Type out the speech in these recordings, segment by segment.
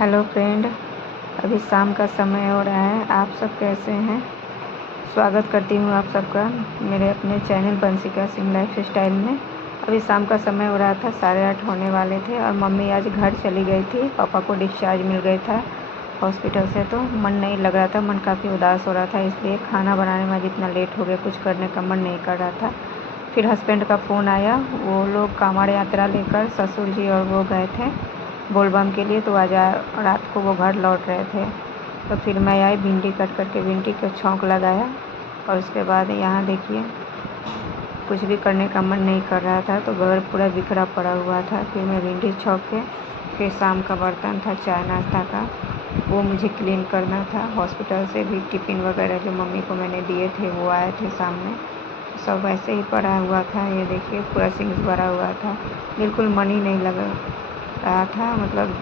Hello friend, अभी शाम का समय हो रहा है। आप सब कैसे हैं? स्वागत करती हूँ आप सबका मेरे अपने चैनल बंसिका सिंह लाइफ स्टाइल में। अभी शाम का समय हो रहा था, 8:30 होने वाले थे और मम्मी आज घर चली गई थी। पापा को डिस्चार्ज मिल गया था हॉस्पिटल से, तो मन नहीं लग रहा था, मन काफ़ी उदास हो रहा था, इसलिए खाना बनाने में जितना लेट हो गया कुछ करने का मन नहीं कर रहा था। फिर हस्बैंड का फ़ोन आया, वो लोग कांवड़ यात्रा लेकर ससुर जी और वो गए थे बोलबम के लिए, तो आज रात को वो घर लौट रहे थे। तो फिर मैं आई, भिंडी कट करके भिंडी का छौंक लगाया और उसके बाद यहाँ देखिए कुछ भी करने का मन नहीं कर रहा था, तो घर पूरा बिखरा पड़ा हुआ था। फिर मैं भिंडी छौंक के फिर शाम का बर्तन था चाय नाश्ता का, वो मुझे क्लीन करना था। हॉस्पिटल से भी टिफ़िन वगैरह जो मम्मी को मैंने दिए थे वो आए थे सामने, सब वैसे ही पड़ा हुआ था। ये देखिए पूरा सिंक भरा हुआ था, बिल्कुल मन ही नहीं लग रहा था। मतलब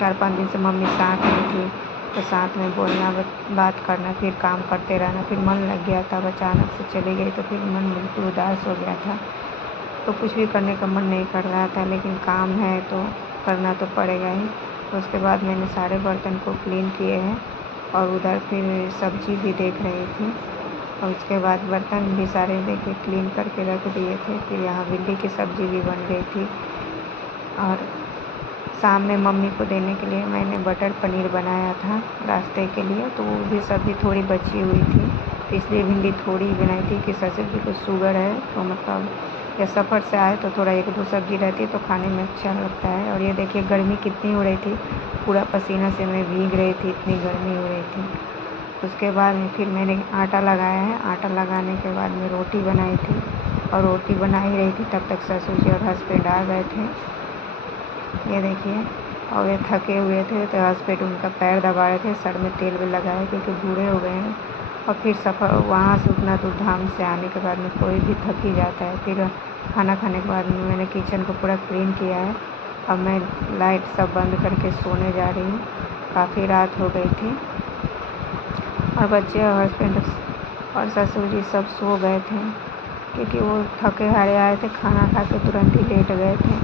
4-5 दिन से मम्मी साथ में थी, तो साथ में बोलना, बात करना, फिर काम करते रहना, फिर मन लग गया था। अचानक से चली गई तो फिर मन बिल्कुल उदास हो गया था, तो कुछ भी करने का मन नहीं कर रहा था, लेकिन काम है तो करना तो पड़ेगा ही। तो उसके बाद मैंने सारे बर्तन को क्लीन किए हैं और उधर फिर सब्जी भी देख रही थी, और उसके बाद बर्तन भी सारे देखे क्लीन करके रख दिए थे। फिर यहाँ भिंडी की सब्ज़ी भी बन गई थी, और शाम में मम्मी को देने के लिए मैंने बटर पनीर बनाया था रास्ते के लिए, तो वो भी सब्ज़ी थोड़ी बची हुई थी, तो इसलिए भिंडी थोड़ी बनाई थी कि ससुर जी को शुगर है, तो मतलब या सफ़र से आए तो थोड़ा 1-2 सब्ज़ी रहती तो खाने में अच्छा लगता है। और ये देखिए गर्मी कितनी हो रही थी, पूरा पसीना से मैं भीग रही थी, इतनी गर्मी हो रही थी। उसके बाद में फिर मैंने आटा लगाया है, आटा लगाने के बाद में रोटी बनाई थी, और रोटी बना ही रही थी तब तक ससुर जी और हस्बैंड आ गए थे। ये देखिए, और ये थके हुए थे, तो हस्बैंड उनका पैर दबा रहे थे, सर में तेल भी लगाए क्योंकि बूढ़े हो गए हैं। और फिर सफ़र वहाँ से उतना दूर धाम से आने के बाद में कोई भी थक ही जाता है। फिर खाना खाने के बाद में मैंने किचन को पूरा क्लीन किया है। अब मैं लाइट सब बंद करके सोने जा रही हूँ, काफ़ी रात हो गई थी, और बच्चे और हस्बैंड और ससुर जी सब सो गए थे क्योंकि वो थके हारे आए थे, खाना खा के तुरंत ही लेट गए थे।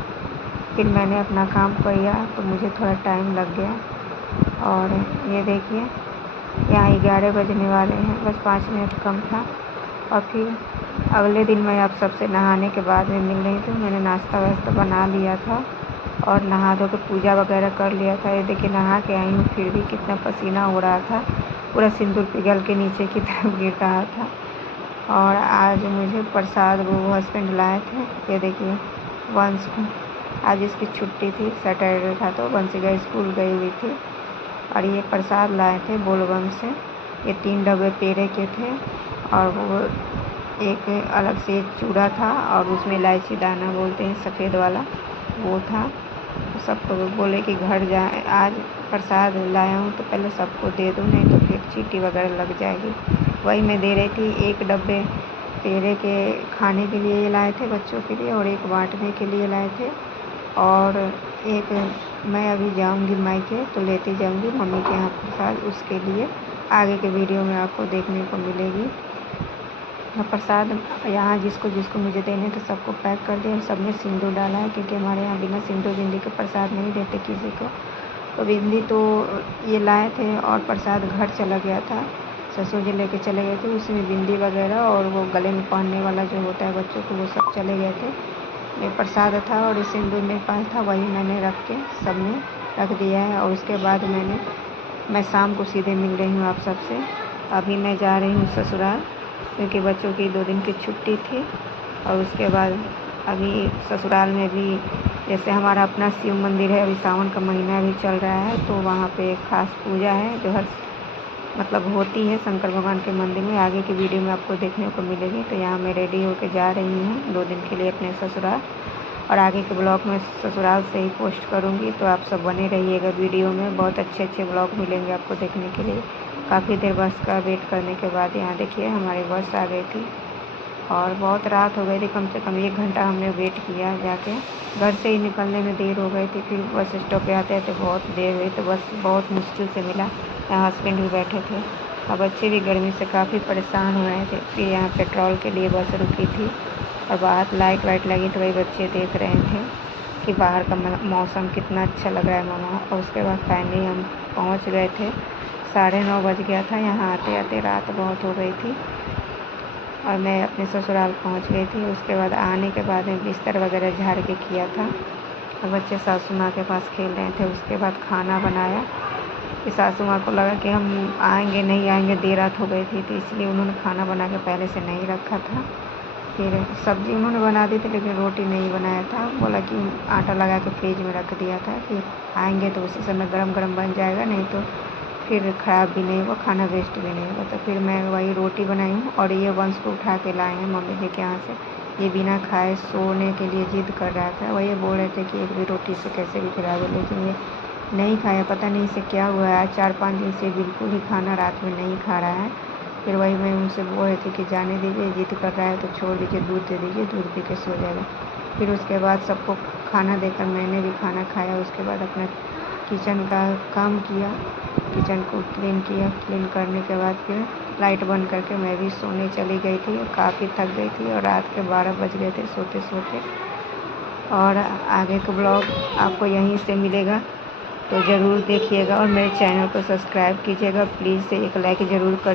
फिर मैंने अपना काम किया तो मुझे थोड़ा टाइम लग गया, और ये देखिए यहाँ 11 बजने वाले हैं, बस 5 मिनट कम था। और फिर अगले दिन मैं आप सबसे नहाने के बाद में मिल रही थी। मैंने नाश्ता वास्ता बना लिया था और नहा धो के पूजा वगैरह कर लिया था। ये देखिए नहा के आई हूँ, फिर भी कितना पसीना हो रहा था, पूरा सिंदूर पिघल के नीचे की तरफ गिर रहा था। और आज मुझे प्रसाद वो हस्बैंड लाए थे, ये देखिए वंश को, आज इसकी छुट्टी थी, सैटरडे था, तो बंसिका स्कूल गई हुई थी, और ये प्रसाद लाए थे बोलबम से। ये 3 डब्बे पेड़े के थे, और वो एक अलग से एक चूड़ा था, और उसमें इलायची दाना बोलते हैं सफ़ेद वाला, वो था। तो सबको बोले कि घर जाए, आज प्रसाद लाया हूँ तो पहले सबको दे दो, नहीं तो फिर चींटी वगैरह लग जाएगी। वही मैं दे रही थी। 1 डब्बे पेड़े के खाने के लिए लाए थे बच्चों के लिए, और 1 बांटने के लिए लाए थे, और एक मैं अभी जाऊंगी मायके तो लेती जाऊंगी मम्मी के यहाँ प्रसाद, उसके लिए आगे के वीडियो में आपको देखने को मिलेगी। प्रसाद यहाँ जिसको जिसको मुझे देने थे सबको पैक कर दिया, सब में सिंदूर डाला है क्योंकि हमारे यहाँ बिना सिंदूर बिंदी के प्रसाद नहीं देते किसी को। तो बिंदी तो ये लाए थे, और प्रसाद घर चला गया था, ससुर जी लेके चले गए थे, उसमें बिंदी वगैरह और वो गले में पहनने वाला जो होता है बच्चों को, वो सब चले गए थे। ये प्रसाद था और इस सिंदूर मेरे पास था, वही मैंने रख के सब में रख दिया है। और उसके बाद मैं शाम को सीधे मिल रही हूँ आप सबसे। अभी मैं जा रही हूँ ससुराल क्योंकि बच्चों की 2 दिन की छुट्टी थी, और उसके बाद अभी ससुराल में भी जैसे हमारा अपना शिव मंदिर है, अभी सावन का महीना भी चल रहा है, तो वहाँ पे खास पूजा है जो हर मतलब होती है शंकर भगवान के मंदिर में। आगे की वीडियो में आपको देखने को मिलेगी। तो यहाँ मैं रेडी होकर जा रही हूँ 2 दिन के लिए अपने ससुराल, और आगे के ब्लॉग में ससुराल से ही पोस्ट करूँगी, तो आप सब बने रहिएगा वीडियो में। बहुत अच्छे अच्छे ब्लॉग मिलेंगे आपको देखने के लिए। काफ़ी देर बस का वेट करने के बाद यहाँ देखिए हमारी बस आ गई थी, और बहुत रात हो गई थी, कम से कम 1 घंटा हमने वेट किया, जाके घर से ही निकलने में देर हो गई थी। फिर बस स्टॉप पे आते आते बहुत देर हुई, तो बस बहुत मुश्किल से मिला। यहाँ हस्बैंड भी बैठे थे, और बच्चे भी गर्मी से काफ़ी परेशान हो रहे थे। फिर यहाँ पेट्रोल के लिए बस रुकी थी, और बाहर लाइट वाइट लगी तो वही बच्चे देख रहे थे। कि बाहर का मौसम कितना अच्छा लग रहा है मामा। और उसके बाद फाइनली हम पहुंच गए थे। 9:30 बज गया था। यहाँ आते आते रात बहुत हो गई थी और मैं अपने ससुराल पहुंच गई थी। उसके बाद आने के बाद में बिस्तर वगैरह झाड़ के किया था और बच्चे सासू माँ के पास खेल रहे थे। उसके बाद खाना बनाया कि सासू माँ को लगा कि हम आएंगे नहीं आएंगे, देर रात हो गई थी, तो इसलिए उन्होंने खाना बना के पहले से नहीं रखा था। फिर सब्ज़ी उन्होंने बना दी थी लेकिन रोटी नहीं बनाया था। बोला कि आटा लगा के फ्रिज में रख दिया था कि आएंगे तो उसी समय गरम गरम बन जाएगा, नहीं तो फिर ख़राब भी नहीं हुआ, खाना वेस्ट भी नहीं हुआ। तो फिर मैं वही रोटी बनाई हूँ और ये वंश को उठा के लाए हैं मम्मी जी के यहाँ से। ये बिना खाए सोने के लिए जिद कर रहा था। वही बोल रहे थे कि एक भी रोटी से कैसे भी खिला दो, लेकिन ये नहीं खाया। पता नहीं इसे क्या हुआ है, आज 4-5 दिन से बिल्कुल ही खाना रात में नहीं खा रहा है। फिर वही मैं उनसे बोल रही थी कि जाने दीजिए, जिद कर रहा है तो छोड़ दीजिए, दूध दे दीजिए, दूध पी के सो जाएगा। फिर उसके बाद सबको खाना देकर मैंने भी खाना खाया। उसके बाद अपना किचन का काम किया, किचन को क्लीन किया। क्लीन करने के बाद फिर लाइट बंद करके मैं भी सोने चली गई थी और काफ़ी थक गई थी और रात के 12 बज गए थे सोते सोते। और आगे का ब्लॉग आपको यहीं से मिलेगा, तो ज़रूर देखिएगा और मेरे चैनल को सब्सक्राइब कीजिएगा प्लीज़। से एक लाइक ज़रूर कर